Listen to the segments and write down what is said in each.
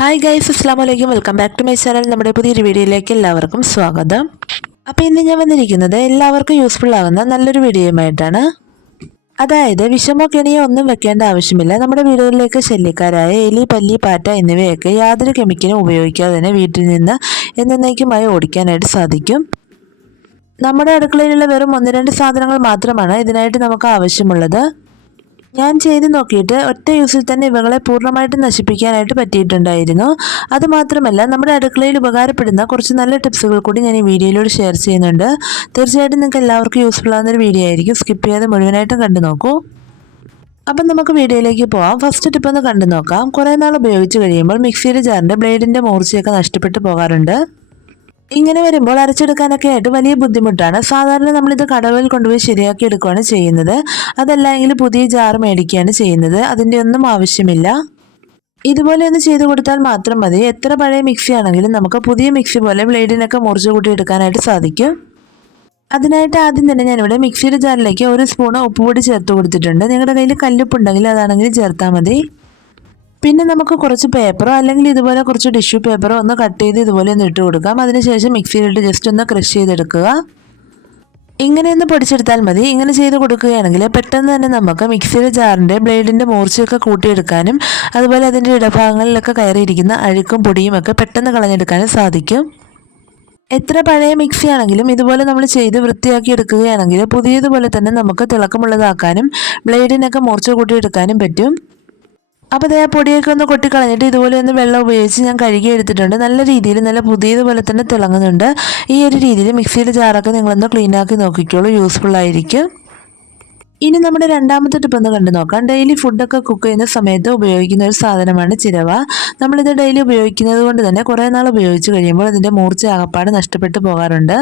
Hi guys അസ്സാം വലൈക്കും welcome back to my channel നമ്മുടെ പുതിയൊരു വീഡിയോയിലേക്ക് എല്ലാവർക്കും സ്വാഗതം. അപ്പോൾ ഇന്ന് ഞാൻ വന്നിരിക്കുന്നത് എല്ലാവർക്കും യൂസ്ഫുൾ ആകുന്ന നല്ലൊരു വീഡിയോയുമായിട്ടാണ്. അതായത് വിഷമോ കെണിയോ ഒന്നും വെക്കേണ്ട ആവശ്യമില്ല. നമ്മുടെ വീടുകളിലേക്ക് ശല്യക്കാരായ എലി പല്ലി പാറ്റ എന്നിവയൊക്കെ യാതൊരു കെമിക്കലും ഉപയോഗിക്കാതെ തന്നെ വീട്ടിൽ നിന്ന് എന്നേക്കുമായി ഓടിക്കാനായിട്ട് സാധിക്കും. നമ്മുടെ അടുക്കളയിലുള്ള വെറും ഒന്ന് രണ്ട് സാധനങ്ങൾ മാത്രമാണ് ഇതിനായിട്ട് നമുക്ക് ആവശ്യമുള്ളത്. ഞാൻ ചെയ്ത് നോക്കിയിട്ട് ഒറ്റ യൂസിൽ തന്നെ ഇവകളെ പൂർണമായിട്ട് നശിപ്പിക്കാനായിട്ട് പറ്റിയിട്ടുണ്ടായിരുന്നു. അതുമാത്രമല്ല നമ്മുടെ അടുക്കളയിൽ ഉപകാരപ്പെടുന്ന കുറച്ച് നല്ല ടിപ്സുകൾ കൂടി ഞാൻ ഈ വീഡിയോയിലൂടെ ഷെയർ ചെയ്യുന്നുണ്ട്. തീർച്ചയായിട്ടും നിങ്ങൾക്ക് എല്ലാവർക്കും യൂസ്ഫുൾ ആകുന്ന ഒരു വീഡിയോ ആയിരിക്കും. സ്കിപ്പ് ചെയ്യാതെ മുഴുവനായിട്ടും കണ്ടു നോക്കൂ. അപ്പം നമുക്ക് വീഡിയോയിലേക്ക് പോവാം. ഫസ്റ്റ് ടിപ്പ് ഒന്ന് കണ്ടു നോക്കാം. കുറേ നാൾ ഉപയോഗിച്ച് കഴിയുമ്പോൾ മിക്സിയുടെ ജാറിന്റെ ബ്ലേഡിന്റെ മൂർച്ചയൊക്കെ നഷ്ടപ്പെട്ടു പോകാറുണ്ട്. ഇങ്ങനെ വരുമ്പോൾ അരച്ചെടുക്കാനൊക്കെ ആയിട്ട് വലിയ ബുദ്ധിമുട്ടാണ്. സാധാരണ നമ്മളിത് കടവിൽ കൊണ്ടുപോയി ശരിയാക്കി എടുക്കുകയാണ് ചെയ്യുന്നത്. അതല്ലെങ്കിൽ പുതിയ ജാർ മേടിക്കുകയാണ് ചെയ്യുന്നത്. അതിന്റെ ഒന്നും ആവശ്യമില്ല. ഇതുപോലെ ഒന്ന് ചെയ്തു കൊടുത്താൽ മാത്രം മതി. എത്ര പഴയ മിക്സി ആണെങ്കിലും നമുക്ക് പുതിയ മിക്സി പോലെ ബ്ലേഡിനൊക്കെ മുറിച്ച് കൂട്ടി എടുക്കാനായിട്ട് സാധിക്കും. അതിനായിട്ട് ആദ്യം തന്നെ ഞാനിവിടെ മിക്സിയുടെ ജാറിലേക്ക് ഒരു സ്പൂൺ ഉപ്പുപൊടി ചേർത്ത് കൊടുത്തിട്ടുണ്ട്. നിങ്ങളുടെ കയ്യിൽ കല്ലുപ്പുണ്ടെങ്കിൽ അതാണെങ്കിൽ ചേർത്താൽ മതി. പിന്നെ നമുക്ക് കുറച്ച് പേപ്പറോ അല്ലെങ്കിൽ ഇതുപോലെ കുറച്ച് ടിഷ്യൂ പേപ്പറോ ഒന്ന് കട്ട് ചെയ്ത് ഇതുപോലെ ഒന്ന് ഇട്ട് കൊടുക്കാം. അതിനുശേഷം മിക്സിയിലിട്ട് ജസ്റ്റ് ഒന്ന് ക്രഷ് ചെയ്തെടുക്കുക. ഇങ്ങനെ ഒന്ന് പൊടിച്ചെടുത്താൽ മതി. ഇങ്ങനെ ചെയ്ത് കൊടുക്കുകയാണെങ്കിൽ പെട്ടെന്ന് തന്നെ നമുക്ക് മിക്സിയുടെ ജാറിന്റെ ബ്ലേഡിന്റെ മൂർച്ചയൊക്കെ കൂട്ടിയെടുക്കാനും അതുപോലെ അതിന്റെ ഇടഭാഗങ്ങളിലൊക്കെ കയറിയിരിക്കുന്ന അഴുക്കും പൊടിയും ഒക്കെ പെട്ടെന്ന് കളഞ്ഞെടുക്കാനും സാധിക്കും. എത്ര പഴയ മിക്സി ആണെങ്കിലും ഇതുപോലെ നമ്മൾ ചെയ്ത് വൃത്തിയാക്കി എടുക്കുകയാണെങ്കിൽ പുതിയതുപോലെ തന്നെ നമുക്ക് തിളക്കമുള്ളതാക്കാനും ബ്ലേഡിനൊക്കെ മൂർച്ച കൂട്ടിയെടുക്കാനും പറ്റും. അപ്പോൾ ഇതേ ആ പൊടിയൊക്കെ ഒന്ന് കൊട്ടിക്കളഞ്ഞിട്ട് ഇതുപോലെ ഒന്ന് വെള്ളം ഉപയോഗിച്ച് ഞാൻ കഴുകി എടുത്തിട്ടുണ്ട്. നല്ല രീതിയിൽ നല്ല പുതിയതുപോലെ തന്നെ തിളങ്ങുന്നുണ്ട്. ഈ ഒരു രീതിയിൽ മിക്സിയുടെ ജാറൊക്കെ നിങ്ങളൊന്ന് ക്ലീൻ ആക്കി നോക്കിക്കോളൂ. യൂസ്ഫുൾ ആയിരിക്കും. ഇനി നമ്മുടെ രണ്ടാമത്തെ ടിപ്പ് ഒന്ന് കണ്ടു നോക്കാം. ഡെയിലി ഫുഡൊക്കെ കുക്ക് ചെയ്യുന്ന സമയത്ത് ഉപയോഗിക്കുന്ന ഒരു സാധനമാണ് ചിരവ. നമ്മളിത് ഡെയിലി ഉപയോഗിക്കുന്നത് കൊണ്ട് തന്നെ കുറേ നാൾ ഉപയോഗിച്ച് കഴിയുമ്പോൾ അതിന്റെ മൂർച്ച ആകപ്പാട് നഷ്ടപ്പെട്ടു പോകാറുണ്ട്.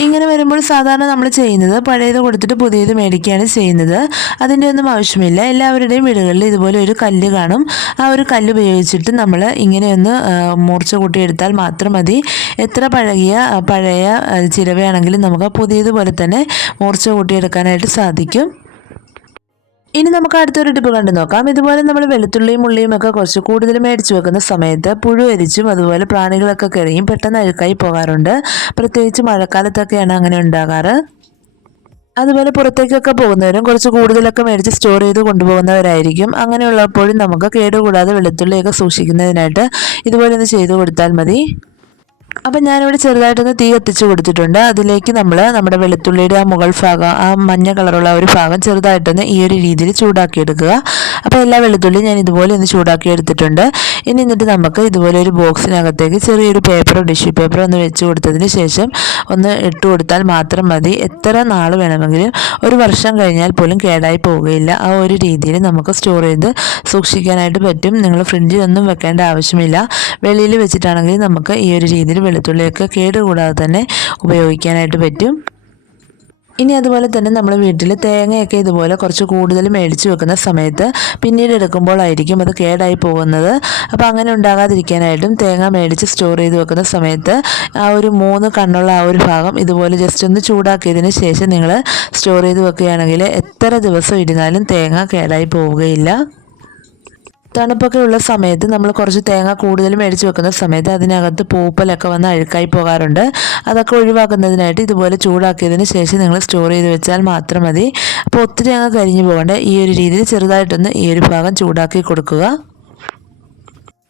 ഇങ്ങനെ വരുമ്പോൾ സാധാരണ നമ്മൾ ചെയ്യുന്നത് പഴയത് കൊടുത്തിട്ട് പുതിയത് മേടിക്കുകയാണ് ചെയ്യുന്നത്. അതിന്റെ ഒന്നും ആവശ്യമില്ല. എല്ലാവരുടെയും വീടുകളിൽ ഇതുപോലെ ഒരു കല്ല് കാണും. ആ ഒരു കല്ല് ഉപയോഗിച്ചിട്ട് നമ്മൾ ഇങ്ങനെയൊന്ന് മൂർച്ച കൂട്ടിയെടുത്താൽ മാത്രം മതി. എത്ര പഴകിയ പഴയ ചിരവയാണെങ്കിലും നമുക്ക് പുതിയതുപോലെ തന്നെ മൂർച്ച കൂട്ടിയെടുക്കാനായിട്ട് സാധിക്കും. ഇനി നമുക്ക് അടുത്തൊരു ടിപ്പ് കണ്ടു നോക്കാം. ഇതുപോലെ നമ്മൾ വെളുത്തുള്ളിയും ഉള്ളിയും ഒക്കെ കുറച്ച് കൂടുതൽ മേടിച്ചു വെക്കുന്ന സമയത്ത് പുഴു അരിച്ചും അതുപോലെ പ്രാണികളൊക്കെ കയറിയും പെട്ടെന്ന് അഴുക്കായി പോകാറുണ്ട്. പ്രത്യേകിച്ച് മഴക്കാലത്തൊക്കെയാണ് അങ്ങനെ ഉണ്ടാകാറ്. അതുപോലെ പുറത്തേക്കൊക്കെ പോകുന്നവരും കുറച്ച് കൂടുതലൊക്കെ മേടിച്ച് സ്റ്റോർ ചെയ്ത് കൊണ്ടുപോകുന്നവരായിരിക്കും. അങ്ങനെയുള്ളപ്പോഴും നമുക്ക് കേടുകൂടാതെ വെളുത്തുള്ളിയൊക്കെ സൂക്ഷിക്കുന്നതിനായിട്ട് ഇതുപോലെ ഒന്ന് ചെയ്തു കൊടുത്താൽ മതി. അപ്പം ഞാനിവിടെ ചെറുതായിട്ടൊന്ന് തീ കത്തിച്ച് കൊടുത്തിട്ടുണ്ട്. അതിലേക്ക് നമ്മൾ നമ്മുടെ വെളുത്തുള്ളിയുടെ ആ മുകൾ ഭാഗം ആ മഞ്ഞ കളറുള്ള ഒരു ഭാഗം ചെറുതായിട്ടൊന്ന് ഈ ഒരു രീതിയിൽ ചൂടാക്കി എടുക്കുക അപ്പോൾ എല്ലാ വെളുത്തുള്ളിയും ഞാൻ ഇതുപോലെ ഒന്ന് ചൂടാക്കി എടുത്തിട്ടുണ്ട്. ഇനി എന്നിട്ട് നമുക്ക് ഇതുപോലെ ഒരു ബോക്സിനകത്തേക്ക് ചെറിയൊരു പേപ്പറോ ടിഷ്യൂ പേപ്പറോ ഒന്ന് വെച്ച് കൊടുത്തതിന് ശേഷം ഒന്ന് ഇട്ട് കൊടുത്താൽ മാത്രം മതി. എത്ര നാൾ വേണമെങ്കിലും ഒരു വർഷം കഴിഞ്ഞാൽ പോലും കേടായി പോവുകയില്ല. ആ ഒരു രീതിയിൽ നമുക്ക് സ്റ്റോർ ചെയ്ത് സൂക്ഷിക്കാനായിട്ട് പറ്റും. നിങ്ങൾ ഫ്രിഡ്ജിലൊന്നും വെക്കേണ്ട ആവശ്യമില്ല. വെളിയിൽ വെച്ചിട്ടാണെങ്കിൽ നമുക്ക് ഈ ഒരു രീതിയിൽ വെളുത്തുള്ളിയൊക്കെ കേടുകൂടാതെ തന്നെ ഉപയോഗിക്കാനായിട്ട് പറ്റും. ഇനി അതുപോലെ തന്നെ നമ്മൾ വീട്ടിൽ തേങ്ങയൊക്കെ ഇതുപോലെ കുറച്ച് കൂടുതൽ മേടിച്ച് വെക്കുന്ന സമയത്ത് പിന്നീട് എടുക്കുമ്പോഴായിരിക്കും അത് കേടായി പോകുന്നത്. അപ്പോൾ അങ്ങനെ ഉണ്ടാകാതിരിക്കാനായിട്ടും തേങ്ങ മേടിച്ച് സ്റ്റോർ ചെയ്ത് വെക്കുന്ന സമയത്ത് ആ ഒരു മൂന്ന് കണ്ണുള്ള ആ ഒരു ഭാഗം ഇതുപോലെ ജസ്റ്റ് ഒന്ന് ചൂടാക്കിയതിന് ശേഷം നിങ്ങൾ സ്റ്റോർ ചെയ്ത് വെക്കുകയാണെങ്കിൽ എത്ര ദിവസം ഇരുന്നാലും തേങ്ങ കേടായി പോവുകയില്ല. തണുപ്പൊക്കെ ഉള്ള സമയത്ത് നമ്മൾ കുറച്ച് തേങ്ങ കൂടുതൽ മേടിച്ച് വെക്കുന്ന സമയത്ത് അതിനകത്ത് പൂപ്പലൊക്കെ വന്ന് അഴുക്കായി പോകാറുണ്ട്. അതൊക്കെ ഒഴിവാക്കുന്നതിനായിട്ട് ഇതുപോലെ ചൂടാക്കിയതിന് ശേഷം നിങ്ങൾ സ്റ്റോർ ചെയ്ത് വെച്ചാൽ മാത്രം മതി. അപ്പോൾ ഒത്തിരി അങ്ങ് കരിഞ്ഞു പോകേണ്ട. ഈ ഒരു രീതിയിൽ ചെറുതായിട്ടൊന്ന് ഈ ഒരു ഭാഗം ചൂടാക്കി കൊടുക്കുക.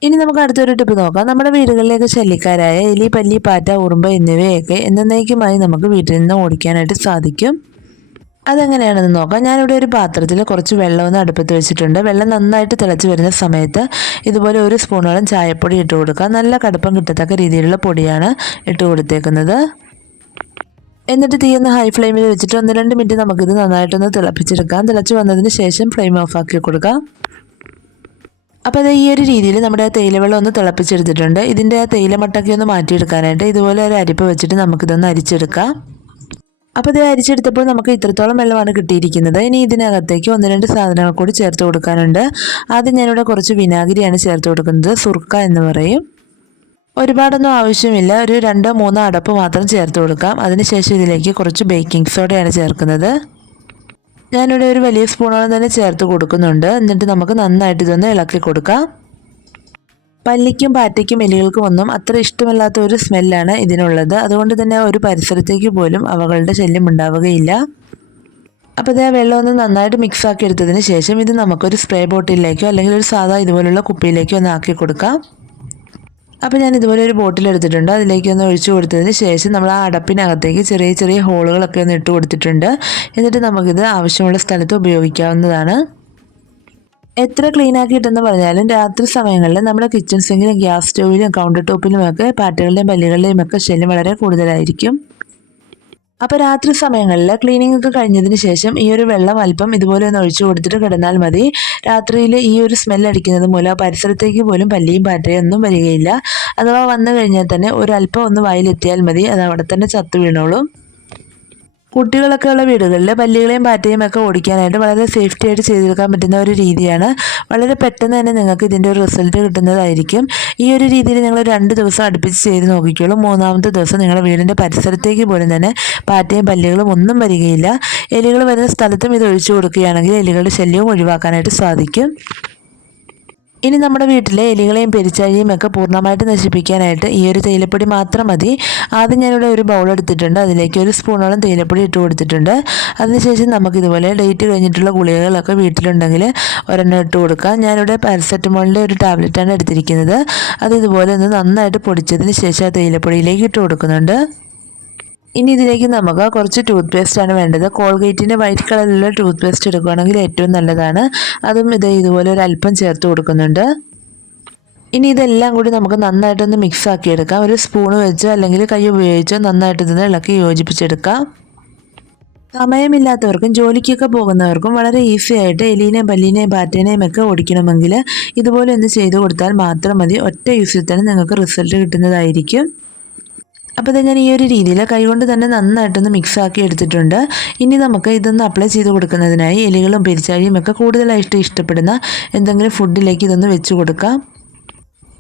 ഇനി നമുക്ക് അടുത്തൊരു ടിപ്പ് നോക്കാം. നമ്മുടെ വീടുകളിലേക്ക് ശല്യക്കാരായ എലി പല്ലി പാറ്റ ഉറുമ്പ് എന്നിവയൊക്കെ എന്നേക്കുമായി നമുക്ക് വീട്ടിൽ നിന്ന് ഓടിക്കാനായിട്ട് സാധിക്കും. അതെങ്ങനെയാണെന്ന് നോക്കാം. ഞാനിവിടെ ഒരു പാത്രത്തിൽ കുറച്ച് വെള്ളമൊന്ന് അടുപ്പത്ത് വെച്ചിട്ടുണ്ട്. വെള്ളം നന്നായിട്ട് തിളച്ച് വരുന്ന സമയത്ത് ഇതുപോലെ ഒരു സ്പൂണോളം ചായപ്പൊടി ഇട്ട് കൊടുക്കുക നല്ല കടുപ്പം കിട്ടത്തക്ക രീതിയിലുള്ള പൊടിയാണ് ഇട്ട് കൊടുത്തേക്കുന്നത്. എന്നിട്ട് തീ ഒന്ന് ഹൈ ഫ്ലെയിമിൽ വെച്ചിട്ട് ഒന്ന് രണ്ട് മിനിറ്റ് നമുക്കിത് നന്നായിട്ടൊന്ന് തിളപ്പിച്ചെടുക്കാം. തിളച്ച് വന്നതിന് ശേഷം ഫ്ലെയിം ഓഫ് ആക്കി കൊടുക്കാം. അപ്പോൾ അത് ഈ ഒരു രീതിയിൽ നമ്മുടെ ആ തേയില വെള്ളം ഒന്ന് തിളപ്പിച്ചെടുത്തിട്ടുണ്ട്. ഇതിന്റെ തേയില മട്ടൊക്കെ ഒന്ന് മാറ്റിയെടുക്കാനായിട്ട് ഇതുപോലെ ഒരു അരിപ്പ് വെച്ചിട്ട് നമുക്കിതൊന്ന് അരിച്ചെടുക്കാം. അപ്പോൾ ഇത് അരിച്ചെടുത്തപ്പോൾ നമുക്ക് ഇത്രത്തോളം വെള്ളമാണ് കിട്ടിയിരിക്കുന്നത്. ഇനി ഇതിനകത്തേക്ക് ഒന്ന് രണ്ട് സാധനങ്ങൾ കൂടി ചേർത്ത് കൊടുക്കാനുണ്ട്. ആദ്യം ഞാനിവിടെ കുറച്ച് വിനാഗിരിയാണ് ചേർത്ത് കൊടുക്കുന്നത്. സുർക്ക എന്ന് പറയും. ഒരുപാടൊന്നും ആവശ്യമില്ല. ഒരു രണ്ടോ മൂന്നോ അടപ്പ് മാത്രം ചേർത്ത് കൊടുക്കാം. അതിനുശേഷം ഇതിലേക്ക് കുറച്ച് ബേക്കിംഗ് സോഡയാണ് ചേർക്കുന്നത്. ഞാനിവിടെ ഒരു വലിയ സ്പൂണോളം തന്നെ ചേർത്ത് കൊടുക്കുന്നുണ്ട്. എന്നിട്ട് നമുക്ക് നന്നായിട്ട് ഇതൊന്ന് ഇളക്കി കൊടുക്കാം. പല്ലിക്കും പാറ്റയ്ക്കും എലികൾക്കും ഒന്നും അത്ര ഇഷ്ടമല്ലാത്ത ഒരു സ്മെല്ലാണ് ഇതിനുള്ളത്. അതുകൊണ്ട് തന്നെ ഒരു പരിസരത്തേക്ക് പോലും അവകളുടെ ശല്യം ഉണ്ടാവുകയില്ല. അപ്പോൾ ഇതേ വെള്ളം ഒന്ന് നന്നായിട്ട് മിക്സ് ആക്കി എടുത്തതിന് ശേഷം ഇത് നമുക്കൊരു സ്പ്രേ ബോട്ടിലേക്കോ അല്ലെങ്കിൽ ഒരു സാധാ ഇതുപോലുള്ള കുപ്പിയിലേക്കോ ഒന്ന് ആക്കി കൊടുക്കാം. അപ്പോൾ ഞാൻ ഇതുപോലെ ഒരു ബോട്ടിൽ എടുത്തിട്ടുണ്ട്. അതിലേക്ക് ഒന്ന് ഒഴിച്ചു കൊടുത്തതിന് ശേഷം നമ്മൾ ആ അടപ്പിനകത്തേക്ക് ചെറിയ ചെറിയ ഹോളുകളൊക്കെ ഒന്ന് ഇട്ട് കൊടുത്തിട്ടുണ്ട്. എന്നിട്ട് നമുക്കിത് ആവശ്യമുള്ള സ്ഥലത്ത് ഉപയോഗിക്കാവുന്നതാണ്. എത്ര ക്ലീൻ ആക്കിയിട്ടെന്ന് പറഞ്ഞാലും രാത്രി സമയങ്ങളിൽ നമ്മുടെ കിച്ചൺ സിങ്കിലും ഗ്യാസ് സ്റ്റോവിലും കൗണ്ടർ ടോപ്പിലുമൊക്കെ പാറ്റകളുടെയും പല്ലുകളുടെയും ഒക്കെ ശല്യം വളരെ കൂടുതലായിരിക്കും. അപ്പോൾ രാത്രി സമയങ്ങളിൽ ക്ലീനിങ് ഒക്കെ കഴിഞ്ഞതിന് ശേഷം ഈ ഒരു വെള്ളം അല്പം ഇതുപോലെ ഒന്ന് ഒഴിച്ചു കൊടുത്തിട്ട് കിടന്നാൽ മതി. രാത്രിയിൽ ഈ ഒരു സ്മെൽ അടിക്കുന്നത് മൂലം പരിസരത്തേക്ക് പോലും പല്ലിയും പാറ്റയും ഒന്നും വരികയില്ല. അഥവാ വന്നു കഴിഞ്ഞാൽ തന്നെ ഒരല്പം ഒന്ന് വായിലെത്തിയാൽ മതി. അത് അവിടെ തന്നെ ചത്തു വീണോളും. കുട്ടികളൊക്കെ ഉള്ള വീടുകളിൽ പല്ലികളെയും പാറ്റയും ഒക്കെ ഓടിക്കാനായിട്ട് വളരെ സേഫ്റ്റി ആയിട്ട് ചെയ്തെടുക്കാൻ പറ്റുന്ന ഒരു രീതിയാണ്. വളരെ പെട്ടെന്ന് തന്നെ നിങ്ങൾക്ക് ഇതിന്റെ ഒരു റിസൾട്ട് കിട്ടുന്നതായിരിക്കും. ഈ ഒരു രീതിയിൽ നിങ്ങൾ രണ്ട് ദിവസം അടുപ്പിച്ച് ചെയ്ത് നോക്കിക്കോളും. മൂന്നാമത്തെ ദിവസം നിങ്ങളുടെ വീടിന്റെ പരിസരത്തേക്ക് പോലും തന്നെ പാറ്റയും പല്ലികളും ഒന്നും വരികയില്ല. എലികൾ വരുന്ന സ്ഥലത്തും ഇത് ഒഴിച്ചു കൊടുക്കുകയാണെങ്കിൽ എലികളുടെ ശല്യവും ഒഴിവാക്കാനായിട്ട് സാധിക്കും. ഇനി നമ്മുടെ വീട്ടിലെ എലികളെയും പെരിച്ചാഴിയും ഒക്കെ പൂർണമായിട്ട് നശിപ്പിക്കാനായിട്ട് ഈ ഒരു തേയിലപ്പൊടി മാത്രം മതി. ആദ്യം ഞാനിവിടെ ഒരു ബൗൾ എടുത്തിട്ടുണ്ട്. അതിലേക്ക് ഒരു സ്പൂണോളം തേയിലപ്പൊടി ഇട്ട് കൊടുത്തിട്ടുണ്ട്. അതിനുശേഷം നമുക്കിതുപോലെ ഡേറ്റ് കഴിഞ്ഞിട്ടുള്ള ഗുളികകളൊക്കെ വീട്ടിലുണ്ടെങ്കിൽ ഒരെണ്ണം ഇട്ട് കൊടുക്കാം. ഞാനിവിടെ പാരസെറ്റമോളിന്റെ ഒരു ടാബ്ലറ്റാണ് എടുത്തിരിക്കുന്നത്. അത് ഇതുപോലെ ഒന്ന് നന്നായിട്ട് പൊടിച്ചതിന് ശേഷം ആ തേയിലപ്പൊടിയിലേക്ക് ഇട്ട് കൊടുക്കുന്നുണ്ട്. ഇനി ഇതിലേക്ക് നമുക്ക് കുറച്ച് ടൂത്ത് പേസ്റ്റ് ആണ് വേണ്ടത്. കോൾഗേറ്റിന്റെ വൈറ്റ് കളറിലുള്ള ടൂത്ത് പേസ്റ്റ് എടുക്കുകയാണെങ്കിൽ ഏറ്റവും നല്ലതാണ്. അതും ഇത് ഇതുപോലെ ഒരു അല്പം ചേർത്ത് കൊടുക്കുന്നുണ്ട്. ഇനി ഇതെല്ലാം കൂടി നമുക്ക് നന്നായിട്ടൊന്ന് മിക്സ് ആക്കി എടുക്കാം ഒരു സ്പൂൺ വെച്ചോ അല്ലെങ്കിൽ കൈ ഉപയോഗിച്ചോ നന്നായിട്ട് ഇതിനെ ഇളക്കി യോജിപ്പിച്ചെടുക്കാം. സമയമില്ലാത്തവർക്കും ജോലിക്കൊക്കെ പോകുന്നവർക്കും വളരെ ഈസി ആയിട്ട് എലീനെയും പല്ലീനെയും പാറ്റേനെയും ഒക്കെ ഓടിക്കണമെങ്കിൽ ഇതുപോലെ ഒന്ന് ചെയ്തു കൊടുത്താൽ മാത്രം മതി. ഒറ്റ യൂസിൽ തന്നെ നിങ്ങൾക്ക് റിസൾട്ട് കിട്ടുന്നതായിരിക്കും. അപ്പോൾ ഇത് ഞാൻ ഈ ഒരു രീതിയിൽ കൈകൊണ്ട് തന്നെ നന്നായിട്ടൊന്ന് മിക്സ് ആക്കി എടുത്തിട്ടുണ്ട്. ഇനി നമുക്ക് ഇതൊന്ന് അപ്ലൈ ചെയ്ത് കൊടുക്കുന്നതിനായി എലികളും പെരിച്ചാഴിയും ഒക്കെ കൂടുതലായിട്ട് ഇഷ്ടപ്പെടുന്ന എന്തെങ്കിലും ഫുഡിലേക്ക് ഇതൊന്ന് വെച്ച് കൊടുക്കാം.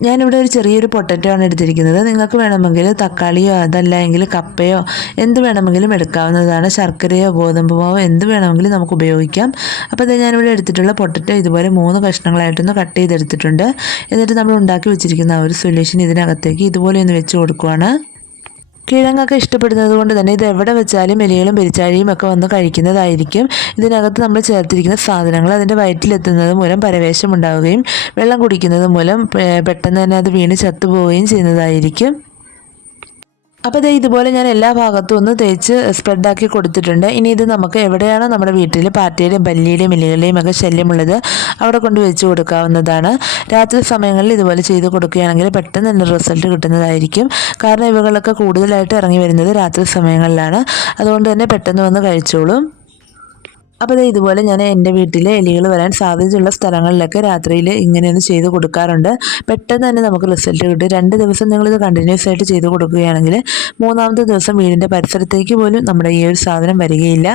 ഞാനിവിടെ ഒരു ചെറിയൊരു പൊട്ടറ്റോ ആണ് എടുത്തിരിക്കുന്നത്. നിങ്ങൾക്ക് വേണമെങ്കിൽ തക്കാളിയോ അതല്ലെങ്കിൽ കപ്പയോ എന്ത് വേണമെങ്കിലും എടുക്കാവുന്നതാണ്. ശർക്കരയോ ഗോതമ്പ് മാവോ എന്ത് വേണമെങ്കിലും നമുക്ക് ഉപയോഗിക്കാം. അപ്പോൾ ഇത് ഞാനിവിടെ എടുത്തിട്ടുള്ള പൊട്ടറ്റോ ഇതുപോലെ മൂന്ന് കഷ്ണങ്ങളായിട്ടൊന്ന് കട്ട് ചെയ്തെടുത്തിട്ടുണ്ട്. എന്നിട്ട് നമ്മൾ ഉണ്ടാക്കി വെച്ചിരിക്കുന്ന ആ ഒരു സൊല്യൂഷൻ ഇതിനകത്തേക്ക് ഇതുപോലെ ഒന്ന് വെച്ച് കൊടുക്കുവാണ്. കിഴങ്ങൊക്കെ ഇഷ്ടപ്പെടുന്നത് കൊണ്ട് തന്നെ ഇത് എവിടെ വെച്ചാലും എലികളും പെരിച്ചാഴിയും ഒക്കെ വന്ന് കഴിക്കുന്നതായിരിക്കും. ഇതിനകത്ത് നമ്മൾ ചേർത്തിരിക്കുന്ന സാധനങ്ങൾ അതിന്റെ വയറ്റിലെത്തുന്നത് മൂലം പരവേശം ഉണ്ടാവുകയും വെള്ളം കുടിക്കുന്നത് മൂലം പെട്ടെന്ന് തന്നെ അത് വീണ് ചത്തുപോവുകയും ചെയ്യുന്നതായിരിക്കും. അപ്പോൾ ഇത് ഇതുപോലെ ഞാൻ എല്ലാ ഭാഗത്തും ഒന്ന് തേച്ച് സ്പ്രെഡാക്കി കൊടുത്തിട്ടുണ്ട്. ഇനി ഇത് നമുക്ക് എവിടെയാണോ നമ്മുടെ വീട്ടിൽ പാറ്റയുടെയും പല്ലിയുടെയും എലികളുടെയും ഒക്കെ ശല്യമുള്ളത് അവിടെ കൊണ്ട് വെച്ച് കൊടുക്കാവുന്നതാണ്. രാത്രി സമയങ്ങളിൽ ഇതുപോലെ ചെയ്ത് കൊടുക്കുകയാണെങ്കിൽ പെട്ടെന്ന് തന്നെ റിസൾട്ട് കിട്ടുന്നതായിരിക്കും. കാരണം ഇവകളൊക്കെ കൂടുതലായിട്ട് ഇറങ്ങി വരുന്നത് രാത്രി സമയങ്ങളിലാണ്. അതുകൊണ്ട് തന്നെ പെട്ടെന്ന് വന്ന് കഴിച്ചോളും. അപ്പോൾ ഇതുപോലെ ഞാൻ എന്റെ വീട്ടിലെ എലികൾ വരാൻ സാധ്യതയുള്ള സ്ഥലങ്ങളിലൊക്കെ രാത്രിയിൽ ഇങ്ങനെയൊന്ന് ചെയ്ത് കൊടുക്കാറുണ്ട്. പെട്ടെന്ന് തന്നെ നമുക്ക് റിസൾട്ട് കിട്ടും. രണ്ട് ദിവസം നിങ്ങളിത് കണ്ടിന്യൂസ് ആയിട്ട് ചെയ്ത് കൊടുക്കുകയാണെങ്കിൽ മൂന്നാമത്തെ ദിവസം വീടിന്റെ പരിസരത്തേക്ക് പോലും നമ്മുടെ ഈ ഒരു സാധനം വരികയില്ല.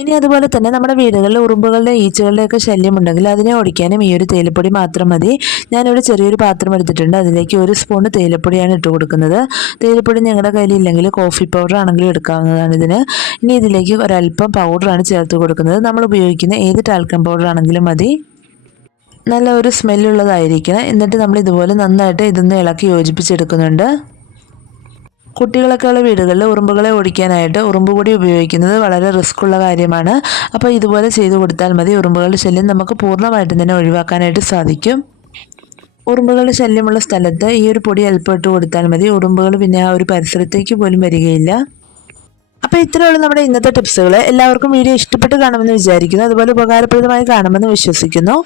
ഇനി അതുപോലെ തന്നെ നമ്മുടെ വീടുകളിലെ ഉറുമ്പുകളുടെ ഈച്ചകളുടെ ഒക്കെ ശല്യം ഉണ്ടെങ്കിൽ അതിനെ ഓടിക്കാനും ഈ ഒരു തേയിലപ്പൊടി മാത്രം മതി. ഞാനിവിടെ ചെറിയൊരു പാത്രം എടുത്തിട്ടുണ്ട്. അതിലേക്ക് ഒരു സ്പൂൺ തേയിലപ്പൊടിയാണ് ഇട്ട് കൊടുക്കുന്നത്. തേയിലപ്പൊടി ഞങ്ങളുടെ കയ്യിൽ ഇല്ലെങ്കിൽ കോഫി പൗഡർ ആണെങ്കിലും എടുക്കാവുന്നതാണ് ഇതിന്. ഇനി ഇതിലേക്ക് ഒരല്പം പൗഡറാണ് ചേർത്ത് കൊടുക്കുന്നത്. നമ്മൾ ഉപയോഗിക്കുന്ന ഏത് ടാൽക്കം പൗഡർ ആണെങ്കിലും മതി. നല്ല ഒരു സ്മെല്ലുള്ളതായിരിക്കണം എന്നിട്ട് നമ്മൾ ഇതുപോലെ നന്നായിട്ട് ഇതൊന്ന് ഇളക്കി യോജിപ്പിച്ചെടുക്കുന്നുണ്ട്. കുട്ടികളൊക്കെ ഉള്ള വീടുകളിൽ ഉറുമ്പുകളെ ഓടിക്കാനായിട്ട് ഉറുമ്പ് പൊടി ഉപയോഗിക്കുന്നത് വളരെ റിസ്ക് ഉള്ള കാര്യമാണ്. അപ്പോൾ ഇതുപോലെ ചെയ്തു കൊടുത്താൽ മതി. ഉറുമ്പുകളുടെ ശല്യം നമുക്ക് പൂർണമായിട്ടും തന്നെ ഒഴിവാക്കാനായിട്ട് സാധിക്കും. ഉറുമ്പുകളുടെ ശല്യമുള്ള സ്ഥലത്ത് ഈ ഒരു പൊടി അല്പം ഇട്ട് കൊടുത്താൽ മതി. ഉറുമ്പുകൾ പിന്നെ ആ ഒരു പരിസരത്തേക്ക് പോലും വരികയില്ല. അപ്പോൾ ഇത്രയുള്ള നമ്മുടെ ഇന്നത്തെ ടിപ്സുകൾ എല്ലാവർക്കും വീഡിയോ ഇഷ്ടപ്പെട്ട് കാണുമെന്ന് വിചാരിക്കുന്നു. അതുപോലെ ഉപകാരപ്രദമായി കാണുമെന്ന് വിശ്വസിക്കുന്നു.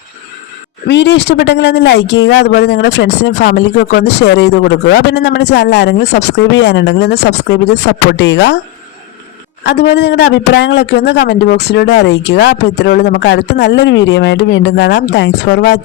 വീഡിയോ ഇഷ്ടപ്പെട്ടെങ്കിൽ ഒന്ന് ലൈക്ക് ചെയ്യുക അതുപോലെ നിങ്ങളുടെ ഫ്രണ്ട്സിനും ഫാമിലിക്കും ഒക്കെ ഒന്ന് ഷെയർ ചെയ്ത് കൊടുക്കുക. പിന്നെ നമ്മുടെ ചാനൽ ആരെങ്കിലും സബ്സ്ക്രൈബ് ചെയ്യാനുണ്ടെങ്കിൽ ഒന്ന് സബ്സ്ക്രൈബ് ചെയ്ത് സപ്പോർട്ട് ചെയ്യുക. അതുപോലെ നിങ്ങളുടെ അഭിപ്രായങ്ങളൊക്കെ ഒന്ന് കമന്റ് ബോക്സിലൂടെ അറിയിക്കുക. അപ്പോൾ ഇത്രയുള്ളൂ നമുക്ക് അടുത്ത നല്ലൊരു വീഡിയോ ആയിട്ട് വീണ്ടും കാണാം. Thanks for watching